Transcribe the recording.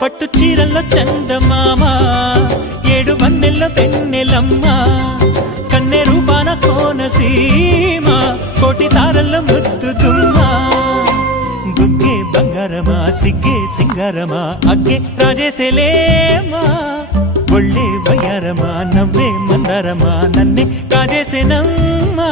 పట్టు చీరల్లో చందమామ ఏడు వన్నెల్ల వెన్నెలమ్మ కన్నె రూపాన కోనసీమ కోటి తారల్లో ముద్దుతుమ్మా బుగ్గే బంగారమా సిగ్గే సింగారమా అగ్గే రాజేసేలేమా ఒళ్ళే వయ్యారమా నవ్వే మందారమా నన్నే కాజేసేనమ్మా